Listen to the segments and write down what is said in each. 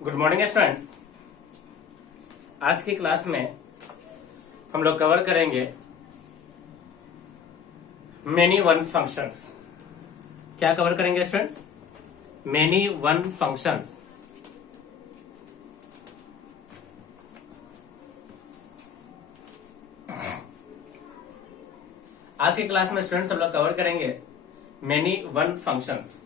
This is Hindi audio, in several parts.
Good morning students. आज की क्लास में हम लोग कवर करेंगे मेनी वन फंक्शंस। क्या कवर करेंगे स्टूडेंट्स? Many one functions. आज की क्लास में स्टूडेंट्स हम लोग कवर करेंगे many one functions.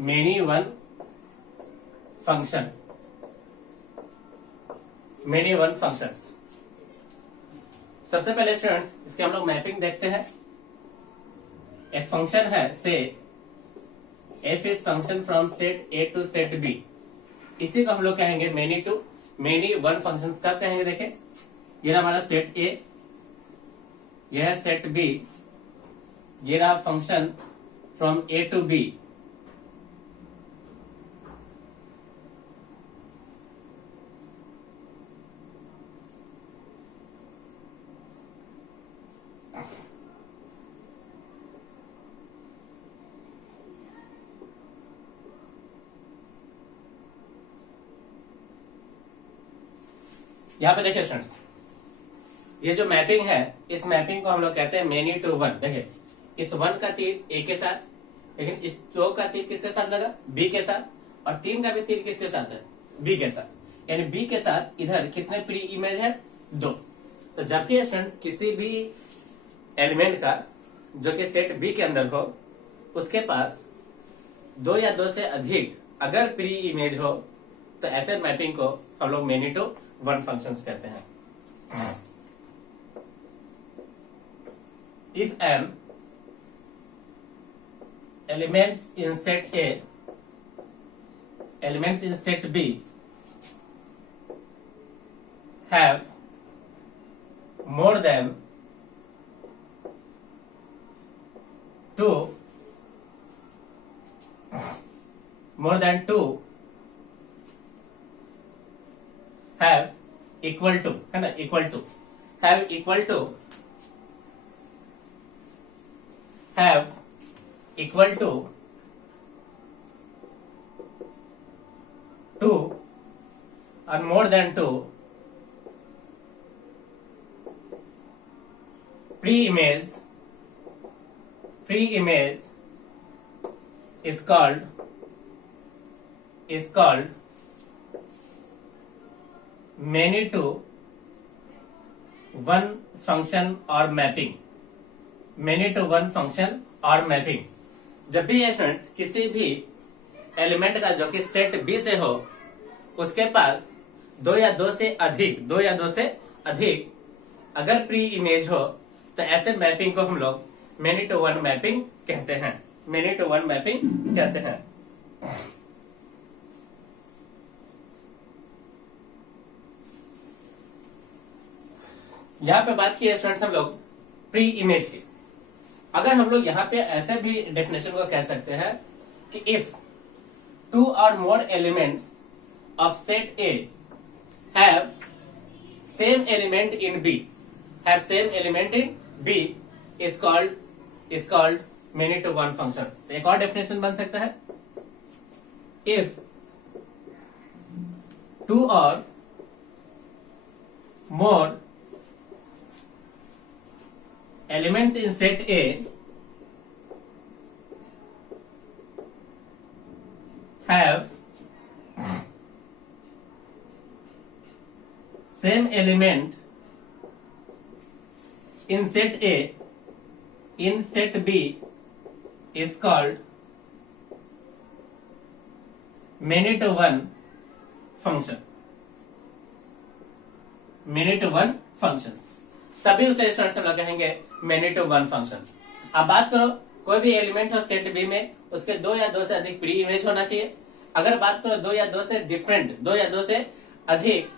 Many one function, many one functions. सबसे पहले स्टूडेंट्स इसके हम लोग मैपिंग देखते हैं। एक फंक्शन है से f is function from set A to set B। इसी को हम लोग कहेंगे मेनी वन फंक्शंस। कब कहेंगे? देखें, ये हमारा सेट A, यह है सेट B, ये रहा function from A to B। यहां पे देखिए स्टूडेंट्स, ये जो मैपिंग है, इस मैपिंग को हम लोग कहते हैं मेनी टू वन। देखिए, इस वन का तीर ए के साथ, लेकिन इस दो का तीर किसके साथ लगा? बी के साथ। और तीन का भी तीर किसके साथ है? बी के साथ। यानी बी के साथ इधर कितने प्री इमेज है? दो। तो जब भी स्टूडेंट्स किसी भी एलिमेंट का जो कि सेट बी के अंदर हो, उसके पास दो या दो से अधिक अगर प्री इमेज हो, तो ऐसे मैपिंग को हम लोग मेनी टू वन फंक्शंस कहते हैं। If an elements in set A, elements in set B have more than two have equal to, है ना, equal to, have equal to two or more than two pre-image is called many to one function or mapping। Many to one function और मैपिंग। जब भी ये स्टूडेंट्स किसी भी एलिमेंट का जो कि सेट बी से हो, उसके पास दो या दो से अधिक अगर प्री इमेज हो, तो ऐसे मैपिंग को हम लोग मेनी टू वन मैपिंग कहते हैं। मेनी टू वन मैपिंग कहते हैं। यहां पे बात की है स्टूडेंट्स हम लोग प्री इमेज की। अगर हम लोग यहाँ पे ऐसे भी डेफिनेशन को कह सकते हैं कि इफ टू और more elements of set A have same element in B, is called many to one functions. तो एक और डेफिनेशन बन सकता है, इफ टू और मोर elements in set A have same element in set A in set B is called many to one function। many to one functions, तभी उसे स्टूडेंट्स हम लोग कहेंगे मेनी टू वन फंक्शंस। अब बात करो, कोई भी एलिमेंट हो सेट बी में, उसके दो या दो से अधिक प्री इमेज होना चाहिए। अगर बात करो दो या दो से अधिक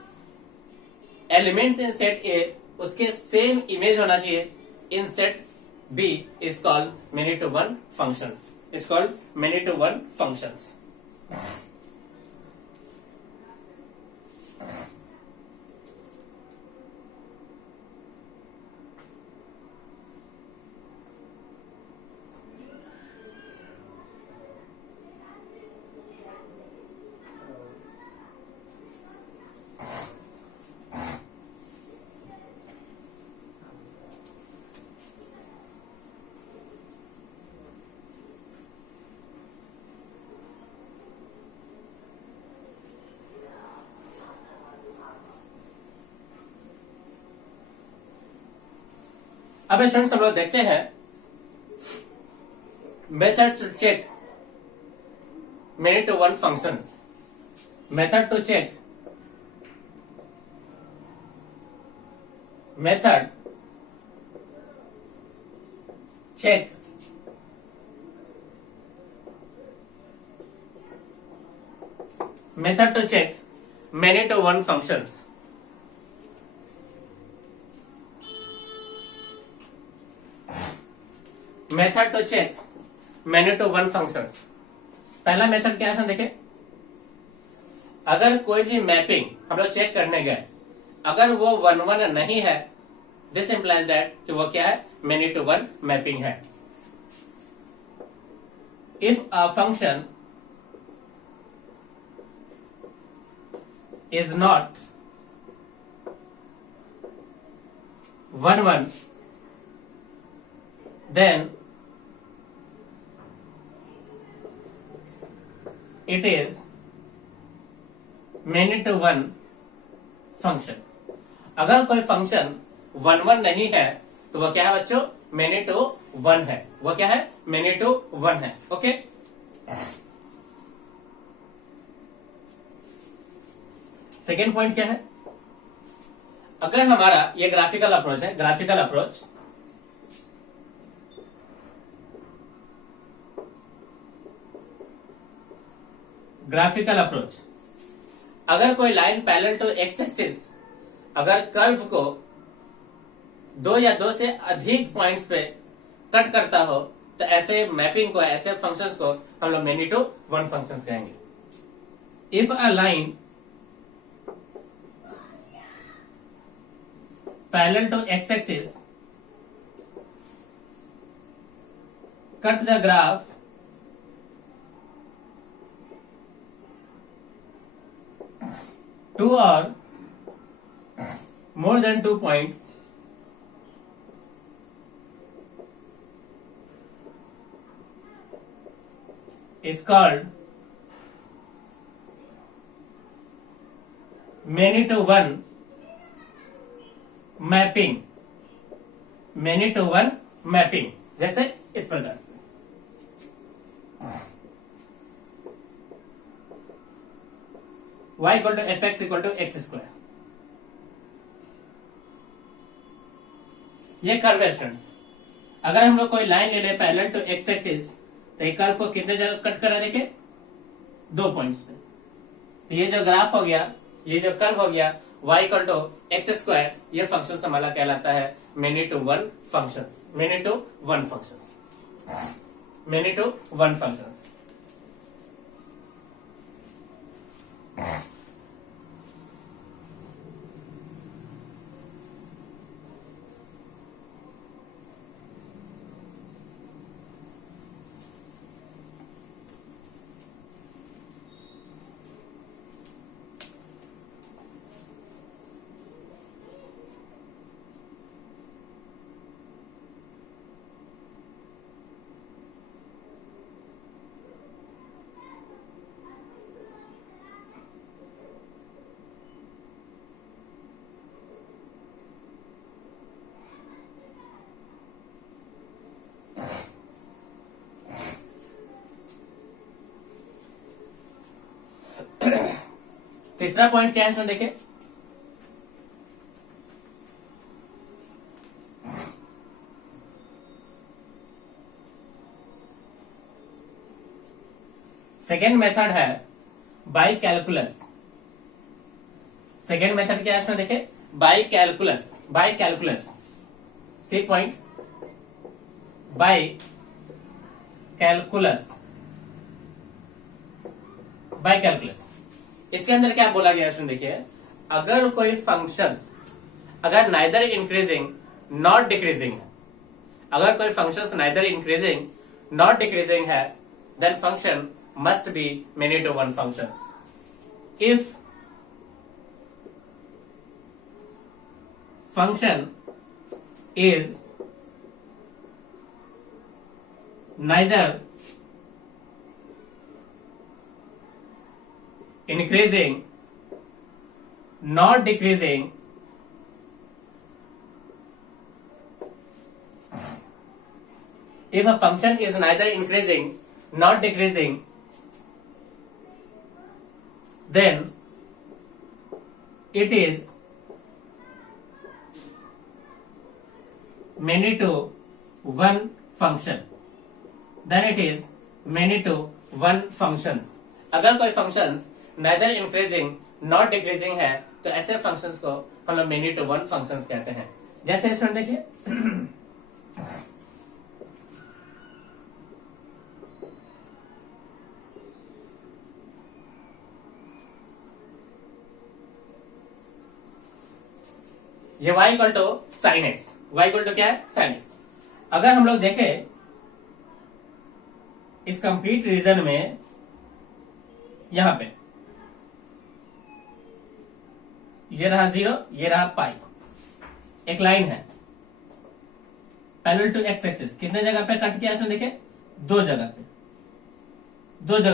एलिमेंट्स इन सेट ए, उसके सेम इमेज होना चाहिए in set B, is called many to one functions. अब स्टूडेंट्स हम लोग देखते हैं methods to check many to one functions. Method to check method check method to check many to one functions. Method to check many to one functions. पहला मेथड क्या है देखें, अगर कोई भी मैपिंग हम लोग चेक करने गए, अगर वो 1-1 नहीं है, दिस इंप्लाइज दैट कि वो क्या है, मेनी टू वन मैपिंग है. If a function is not 1-1 then it is many to one function. अगर कोई फंक्शन 1-1 नहीं है तो वो क्या है बच्चों, मेनी टू वन है. वो क्या है, मेनी टू वन है. ओके, सेकेंड पॉइंट क्या है, अगर हमारा ये ग्राफिकल अप्रोच है, ग्राफिकल अप्रोच ग्राफिकल अप्रोच, अगर कोई line parallel to x axis अगर कर्व को 2 या 2 से अधिक पॉइंट्स पे कट करता हो तो ऐसे मैपिंग को, ऐसे फंक्शंस को हम लोग मेनी टू वन फंक्शंस कहेंगे. If a line parallel to x axis cut the graph two or more than 2 points is called many to one mapping. many to one mapping जैसे इस प्रकार से. y equal to f x equal to x square, ये कर्व है स्टूडेंट्स. अगर हम लोग कोई लाइन ले लें पैरेलल टू एक्स एक्सिस तो ये कर्व को कितने जगह कट करा, देखिए 2 पॉइंट्स पे. तो ये जो ग्राफ हो गया, ये जो कर्व हो गया y equal to x square, ये फंक्शन हमारा कहलाता है many to one functions. Many to one functions, many to one functions. तीसरा पॉइंट क्या है इसमें देखिए, सेकेंड मेथड है बाय कैलकुलस. सेकेंड मेथड क्या है इसमें देखिए, by calculus. By calculus, see point, by calculus. By calculus इसके अंदर क्या बोला गया है देखिए, अगर कोई फंक्शंस अगर नाइदर इंक्रीजिंग नॉट डिक्रीजिंग है, अगर कोई functions neither increasing not decreasing है, then function must be many to one functions. If function is neither increasing not decreasing if a function is neither increasing not decreasing then it is many to one function, then it is many to one functions. अगर कोई functions neither increasing not decreasing है तो ऐसे functions को हम लोग many to one functions कहते हैं। जैसे स्टूडेंट देखिए ये y equal to sine x, y equal to क्या है साइन एक्स। अगर हम लोग देखें इस कंप्लीट रीजन में यहां पे ये रहा 0, ये रहा पाई, एक लाइन है पैरेलल टू एक्स एक्सिस, कितने जगह पे कट किया इसने देखे दो जगह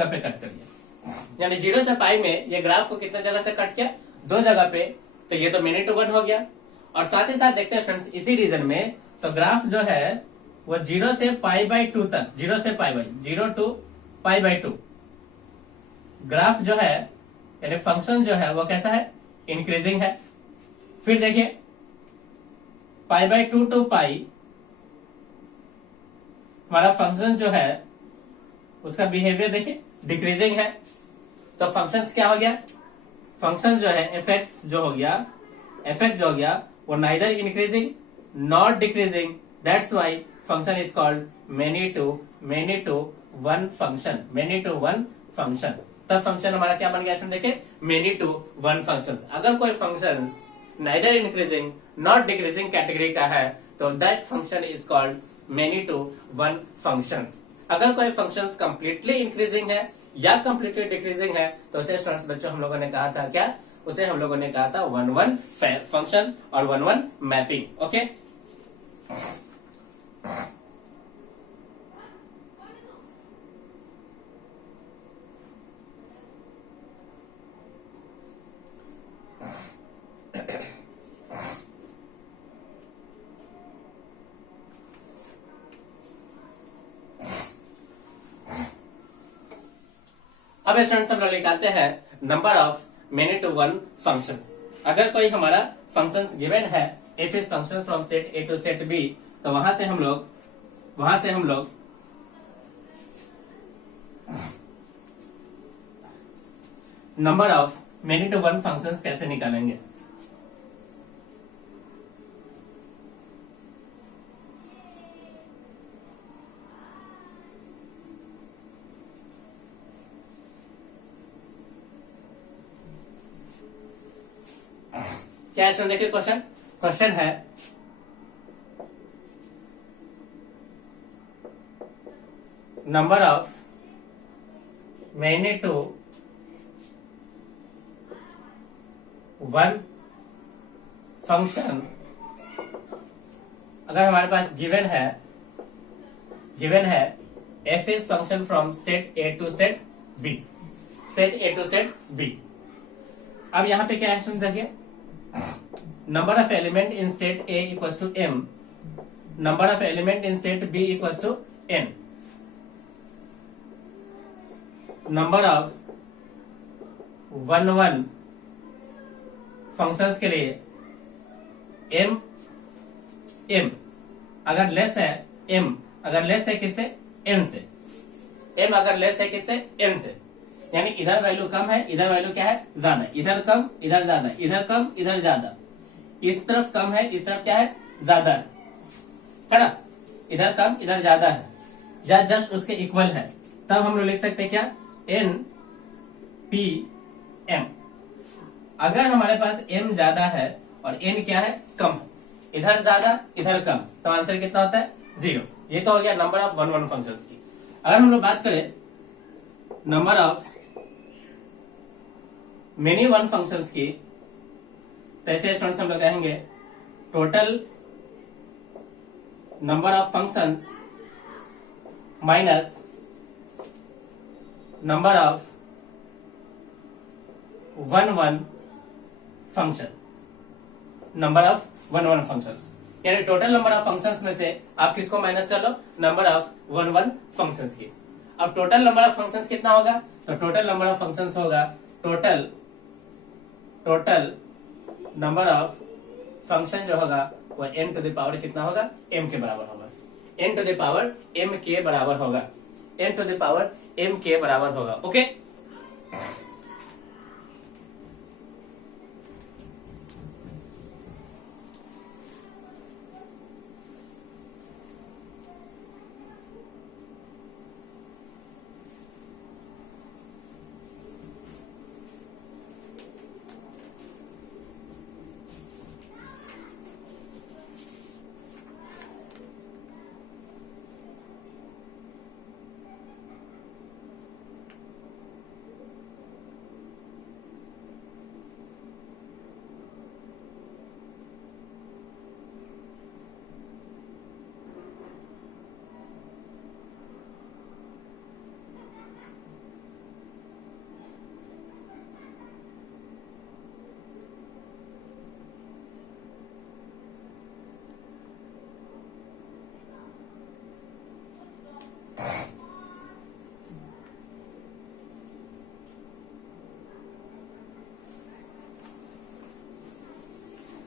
पे कट कर दिया, यानी 0 से पाई में ये ग्राफ को कितने जगह से कट किया दो जगह पे, तो ये तो मिनी टू वन हो गया। और साथ ही साथ देखते हैं फ्रेंड्स इसी रीजन में तो ग्राफ जो है वो 0 से पाई बाई 2 तक, 0 से pi by 0 to pi by 2 graph जो है यानी फंक्शन जो है वो कैसा है इंक्रीजिंग है। फिर देखिए पाई बाई 2 टू पाई हमारा फंक्शन जो है उसका बिहेवियर देखिए डिक्रीजिंग है, तो फंक्शन क्या हो गया, फंक्शन जो है एफ एक्स जो हो गया वो neither increasing not decreasing, that's why function is called many to one function. तब फंक्शन हमारा क्या बन गया देखिए मेनी टू वन फंक्शन। अगर कोई function neither increasing not decreasing category का है तो that function is called many to one functions. अगर कोई फंक्शंस कंप्लीटली इंक्रीजिंग है या कंप्लीटली डिक्रीजिंग है तो उसे स्टूडेंट्स बच्चों हम लोगों ने कहा था क्या, उसे हम लोगों ने कहा था 1-1 फंक्शन और 1-1 मैपिंग। ओके अब स्टूडेंट्स हम लोग निकालते हैं number of many to one functions. अगर कोई हमारा फंक्शंस गिवन है if is function from set A to set B, तो वहां से हम लोग number of many to one functions कैसे निकालेंगे। क्या है देखिए क्वेश्चन है number of many to one function. अगर हमारे पास गिवन है F is function from set A to set B. अब यहां पे क्या है देखिए number of element in set A equals to m, number of element in set B equals to n, number of 1-1 functions के लिए m अगर लेस है m अगर लेस है किससे n से, m अगर लेस है किससे n से, यानी इधर वैल्यू कम है इधर वैल्यू क्या है ज्यादा, इधर कम इधर ज्यादा, इधर कम इधर ज्यादा, इस तरफ कम है इस तरफ क्या है ज्यादा है ना, इधर कम इधर ज्यादा है या जस्ट उसके इक्वल है, तब हम लोग लिख सकते हैं क्या एन पी एम। अगर हमारे पास m ज्यादा है और n क्या है कम, इधर ज्यादा इधर कम, तो आंसर कितना होता है 0। ये तो हो गया नंबर ऑफ 1-1 फंक्शंस की। अगर हम लोग बात करें number of many one functions की, तो ऐसे स्टूडेंट्स हम लोग कहेंगे total number of functions minus number of 1-1 function, number of 1-1 functions. यानी टोटल नंबर ऑफ फंक्शंस में से आप किसको माइनस कर लो, नंबर ऑफ वन फंक्शंस की। अब टोटल नंबर ऑफ फंक्शंस कितना होगा, तो टोटल नंबर ऑफ फंक्शंस होगा टोटल नंबर ऑफ फंक्शन जो होगा वो n टू द पावर कितना होगा, m के बराबर होगा, n to the power m के बराबर होगा, n to the power m के बराबर होगा। ओके,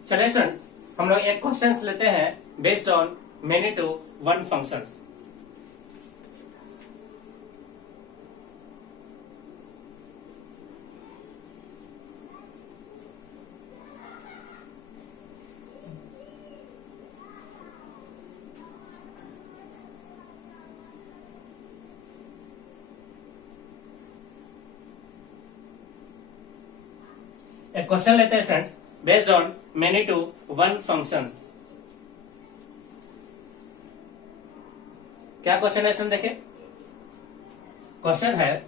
चलिए स्टूडेंट्स हम लोग एक क्वेश्चन लेते हैं based on many to one functions. एक क्वेश्चन लेते हैं students based on many to one functions. क्या क्वेश्चन है स्टूडेंट, देखिए क्वेश्चन है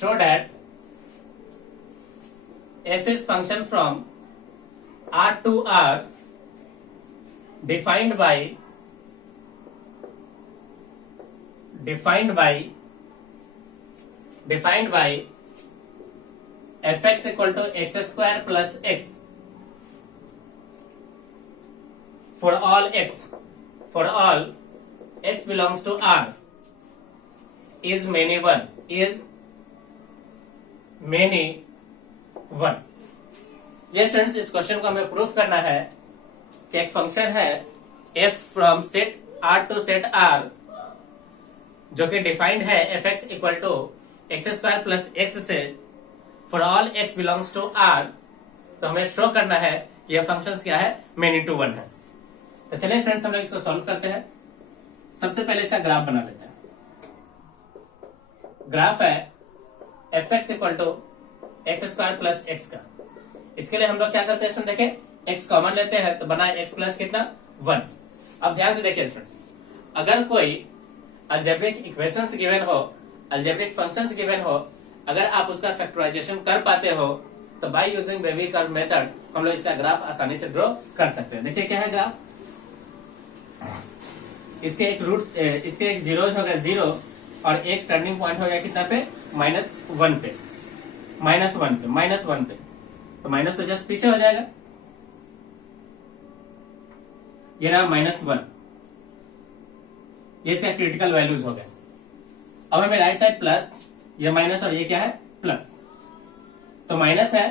show that f is function from R to R defined by fx equal to x square plus x for all x belongs to R is many one ये स्टूडेंट्स इस क्वेश्चन को हमें प्रूफ करना है कि एक फंक्शन है f from set R to set R जो कि डिफाइंड है fx equal to x square plus X से for all x belongs to R। तो हमें शो करना है कि यह फंक्शन क्या है, मेनी टू वन है। तो चलिए स्टूडेंट्स हम लोग इसको सॉल्व करते हैं। सबसे पहले इसका ग्राफ बना लेते हैं। ग्राफ है fx equal to x square plus x का। इसके लिए हम लोग क्या करते हैं स्टूडेंट, देखिए x कॉमन लेते हैं तो बना x प्लस कितना 1। अब ध्यान से देखिए स्टूडेंट्स, अगर कोई अलजेब्रिक इक्वेशंस गिवन हो, अलजेब्रिक फंक्शंस गिवन हो, अगर आप उसका फैक्टराइजेशन कर पाते हो तो by using baby curve method हम लोग इसका ग्राफ आसानी से ड्रॉ कर सकते हैं। देखिए क्या है ग्राफ, इसके एक रूट, इसके एक जीरोज होगा 0 और एक टर्निंग पॉइंट हो गया कितना पे, -1 पे, -1 पे। तो माइनस तो जस्ट पीछे हो जाएगा, ये रहा -1, ये इसका क्रिटिकल वैल्यूज हो गए। अब हमें राइट साइड प्लस, ये माइनस और ये क्या है प्लस, तो माइनस है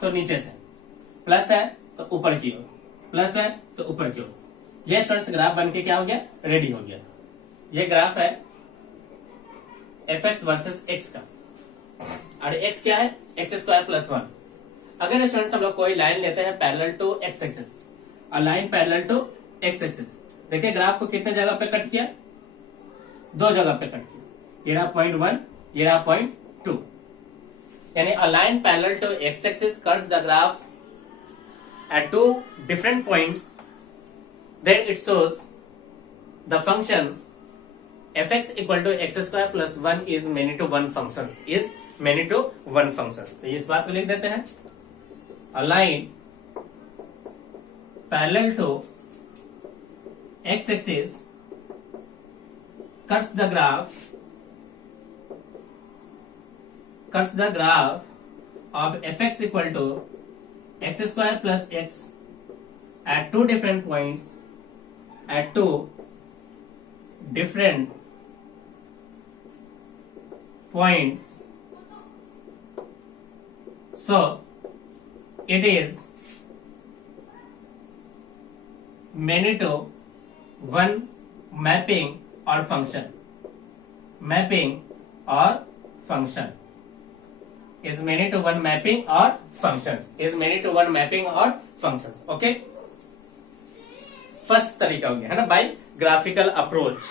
तो नीचे से, प्लस है तो ऊपर की ओर, प्लस है तो ऊपर की ओर। ये स्टूडेंट्स ग्राफ बन के क्या हो गया, रेडी हो गया। ये ग्राफ है fx वर्सेस x का, और x क्या है, एक्स स्क्वायर प्लस 1। अगर स्टूडेंट्स हम लोग कोई लाइन लेते हैं पैरेलल टू एक्स एक्सिस, और line parallel to x axis, देखिए ग्राफ को कितने जगह पे कट किया, 2 जगह पे कट किया। ये रहा 0.1, ये रहा 0.2, यानी a line parallel to x axis cuts the graph at 2 different points, then it shows the function fx equal to x square plus 1 is many to one functions, तो इस बात को लिख देते हैं, a line parallel to x axis cuts the graph of fx equal to x square plus x at two different points at two different points, so it is many to one mapping or function. Mapping or function is many to one mapping or functions, is many to one mapping or functions. Okay, first तरीका हो गया है ना, by graphical approach.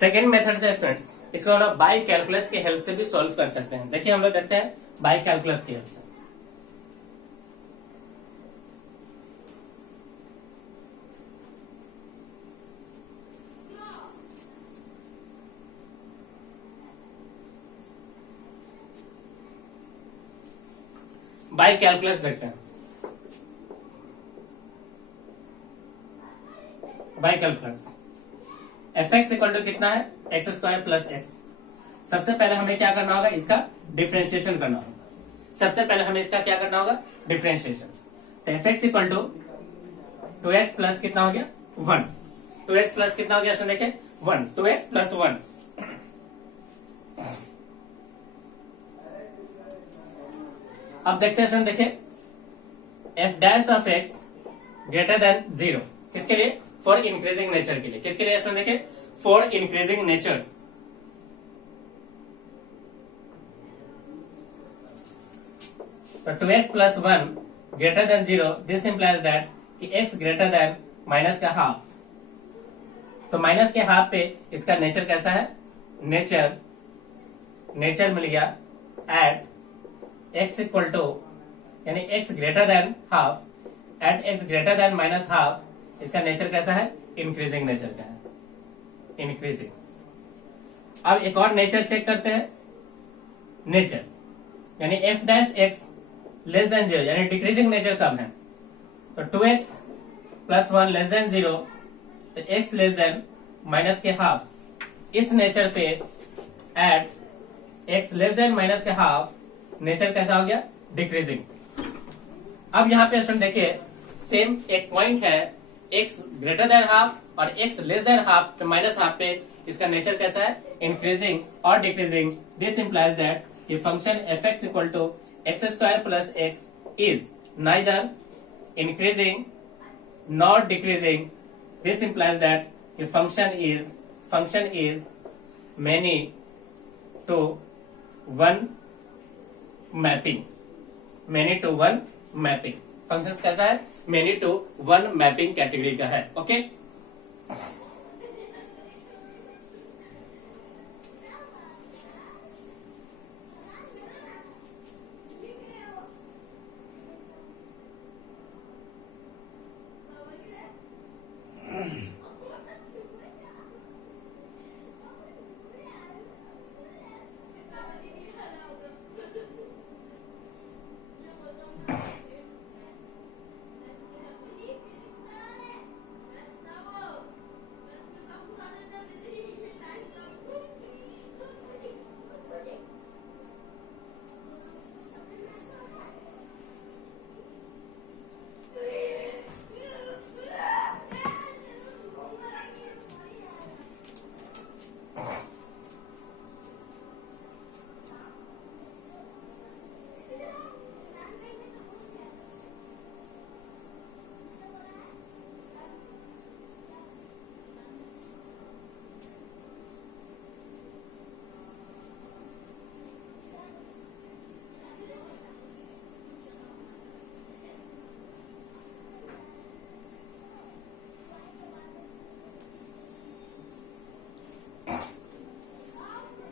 Second method से स्टूडेंट्स, इसको हम लोग बाय कैलकुलस की हेल्प से भी सॉल्व कर सकते हैं. देखिए हम लोग देखते हैं बाय कैलकुलस की हेल्प से. बाय कैलकुलस देखते हैं. By calculus f x equal to कितना है, एक्स स्क्वायर प्लस एक्स. सबसे पहले हमें क्या करना होगा, इसका डिफरेंशिएशन करना होगा. सबसे पहले हमें इसका क्या करना होगा, डिफरेंशिएशन. तो f x equal to 2x plus कितना हो गया 1. 2x प्लस कितना हो गया, इसमें देखिए 1. 2x plus 1. अब देखते हैं, देखिए F dash of x greater than 0. किसके लिए, फॉर इंक्रीजिंग नेचर के लिए. किसके लिए, इसमें देखिए फॉर इंक्रीजिंग नेचर. तो 2x plus 1 greater than 0, this implies that कि x ग्रेटर देन माइनस का हाफ. तो माइनस के हाफ पे इसका नेचर कैसा है, नेचर मिल गया एट x इक्वल टू, यानी x greater than half, at x greater than minus half. इसका नेचर कैसा है, इंक्रीजिंग नेचर का है, इंक्रीजिंग. अब एक और नेचर चेक करते हैं. नेचर यानी F dash x less than 0, यानी डिक्रीजिंग नेचर कब है. तो 2x प्लस 1 लेस देन 0, तो x लेस देन माइनस के हाफ. इस नेचर पे at x less than minus के हाफ, नेचर कैसा हो गया, डिक्रीजिंग. अब यहां पे स्टूडेंट देखिए सेम एक पॉइंट है, x ग्रेटर देन हाफ और x less than half minus half पे इसका नेचर कैसा है, इंक्रीजिंग और डिक्रीजिंग. दिस इंप्लाइज दैट ये function F x equal to x square plus X is neither increasing not decreasing. This implies that ये function is many to one mapping. Many to one mapping. Function कैसा है, many to one mapping category का है. ओके,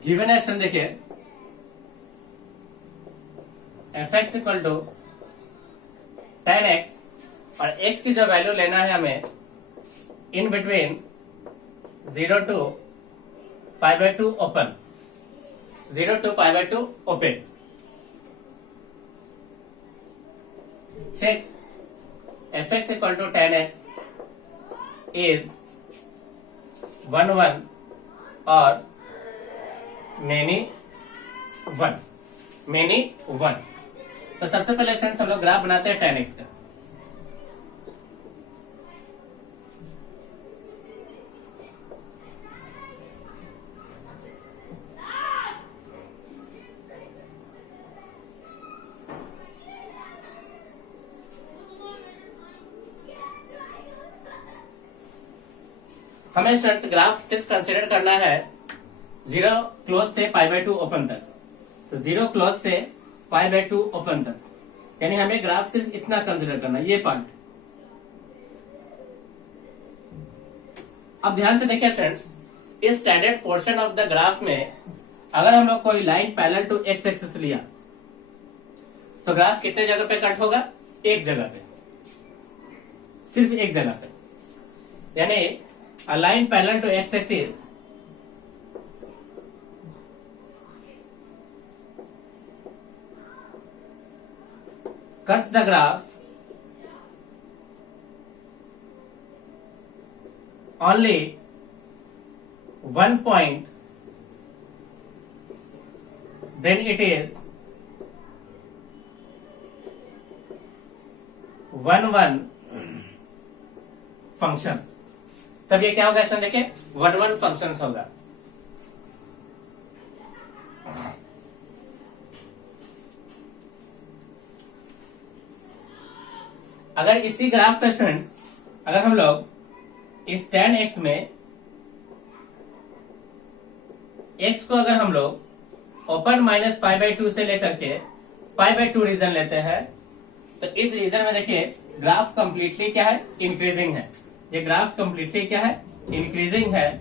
गिवन है स्टूडेंट, देखिए F x equal to 10x और x की जो वैल्यू लेना है हमें in between 0 to π/2 open, 0 to π/2 open. Check F x equal to 10x is 1 1 और मेनी 1। तो सबसे पहले स्टूडेंट्स हम लोग ग्राफ बनाते हैं 10x का। हमें स्टूडेंट्स ग्राफ सिर्फ कंसीडर करना है 0 क्लोज से π/2 ओपन तक। तो 0 क्लोज से π/2 ओपन तक, यानी हमें ग्राफ सिर्फ इतना कंसीडर करना है, ये पार्ट। अब ध्यान से देखिए फ्रेंड्स, इस standard portion of the graph में अगर हम लोग कोई line parallel to x axis लिया तो ग्राफ कितने जगह पे कट होगा? एक जगह पे, सिर्फ एक जगह पे। यानी a line parallel to x axis cuts the graph only one point, then it is 1 1 functions। तब ये क्या होगा स्टूडेंट, देखिए 1 1 फंक्शंस होगा। अगर इसी ग्राफ का स्टूडेंट्स, अगर हम लोग इस tan x में x को अगर हम लोग ओपन माइनस π/2 से लेकर के π/2 रीजन लेते हैं, तो इस रीजन में देखिए ग्राफ कंप्लीटली क्या है? इंक्रीजिंग है। ये ग्राफ कंप्लीटली क्या है? इंक्रीजिंग है।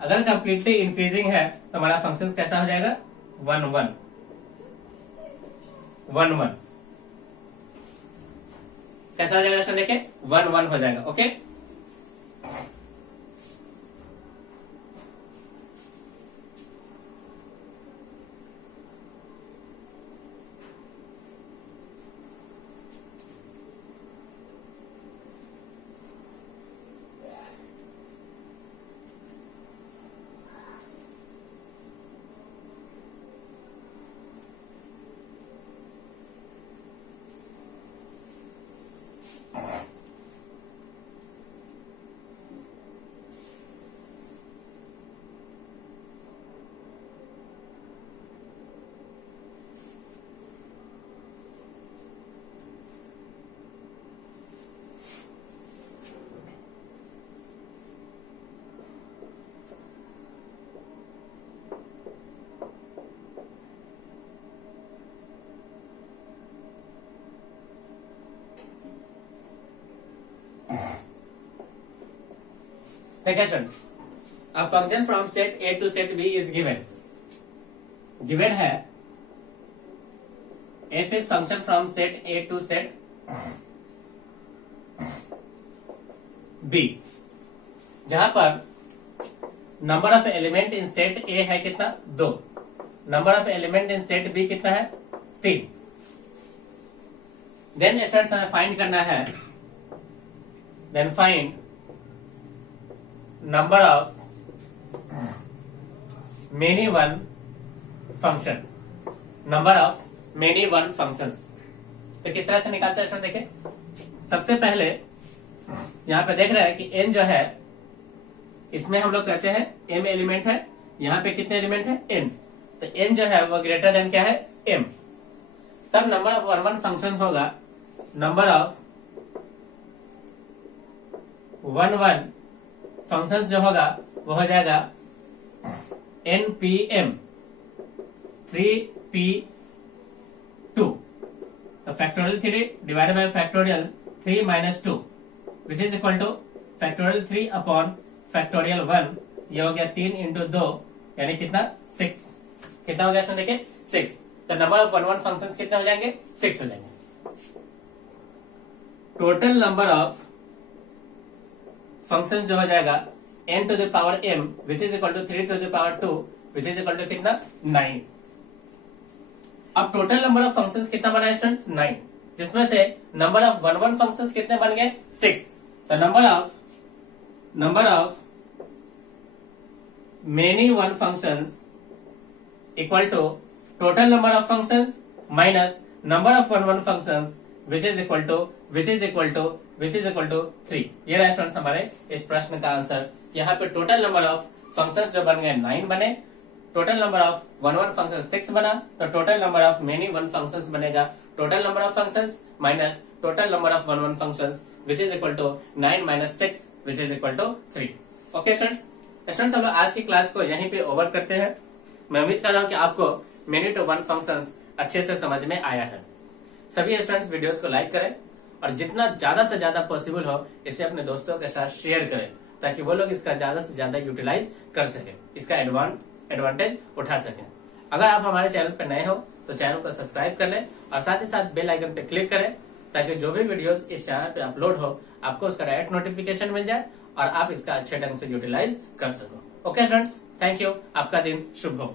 अगर कंप्लीटली इंक्रीजिंग है तो हमारा फंक्शन कैसा हो जाएगा? 1 1 1 1। कैसा हो जाएगा सर? देखिए 1 1 हो जाएगा। ओके, देखिए स्टूडेंट्स, अब function from set A to set B is given है F is function from set A to set B, जहां पर number of element in set A है कितना? 2। Number of element in set B कितना है? 3। देन स्टूडेंट्स हमें फाइंड करना है, then find number of many one function, number of many one functions. तो किस तरह से निकालते हैं स्टूडेंट? देखिए सबसे पहले यहां पे देख रहे हैं कि n जो है इसमें हम लोग कहते हैं m एलिमेंट है, यहां पे कितने एलिमेंट है? n। तो n जो है वो ग्रेटर देन क्या है? m। तब नंबर ऑफ 1 1 फंक्शन होगा, नंबर ऑफ 1 1 फंक्शंस जो होगा वो हो जाएगा npm 3p2। तो factorial 3 divided by factorial 3 minus 2 which is equal two factorial 3 upon factorial 1। ये हो गया 3 इंटू 2 यानी कितना 6, कितना हो गया स्टूडेंट देखिए 6। तो नंबर ऑफ 1 1 फंक्शंस कितने हो जाएंगे 6 हो जाएंगे। टोटल नंबर ऑफ फंक्शंस जो हो जाएगा n to the power m which is equal to 3 to the power 2 which is equal to कितना 9। अब टोटल नंबर ऑफ फंक्शंस कितना बना है स्टूडेंट्स 9, जिसमें से नंबर ऑफ 1 1 फंक्शंस कितने बन गए 6। तो number of many one functions equal to total number of functions minus number of 1 1 functions which is equal to 3। ये रहा स्टूडेंट्स हमारे इस प्रश्न का आंसर। यहाँ पे टोटल नंबर ऑफ फंक्शंस जो बन गए 9 बने, टोटल नंबर ऑफ 1 1 फंक्शन 6 बना, तो total number of many one functions बनेगा total number of functions minus total number of 1 1 functions which is equal to 9 minus 6 which is equal to 3। Okay students हम लोग आज की क्लास को यहीं पे ओवर करते हैं। मैं उम्मीद कर रहा हूँ कि आपको मेनी टू वन फंक्शंस अच्छे से समझ में आया है। सभी स्टूडेंट्स वीडियोस को लाइक करें और जितना ज्यादा से ज्यादा पॉसिबल हो इसे अपने दोस्तों के साथ शेयर करें, ताकि वो लोग इसका ज्यादा से ज्यादा यूटिलाइज कर सके, इसका एडवांटेज उठा सकें। अगर आप हमारे चैनल पर नए हो तो चैनल को सब्सक्राइब कर लें और साथ ही साथ बेल आइकन पे क्लिक करें, ताकि जो भी वीडियोस इस चैनल पे अपलोड हो आपको उसका डायरेक्ट नोटिफिकेशन मिल जाए और आप इसका अच्छे ढंग से यूटिलाइज कर सको। ओके स्टूडेंट्स, थैंक यू, आपका दिन शुभ हो।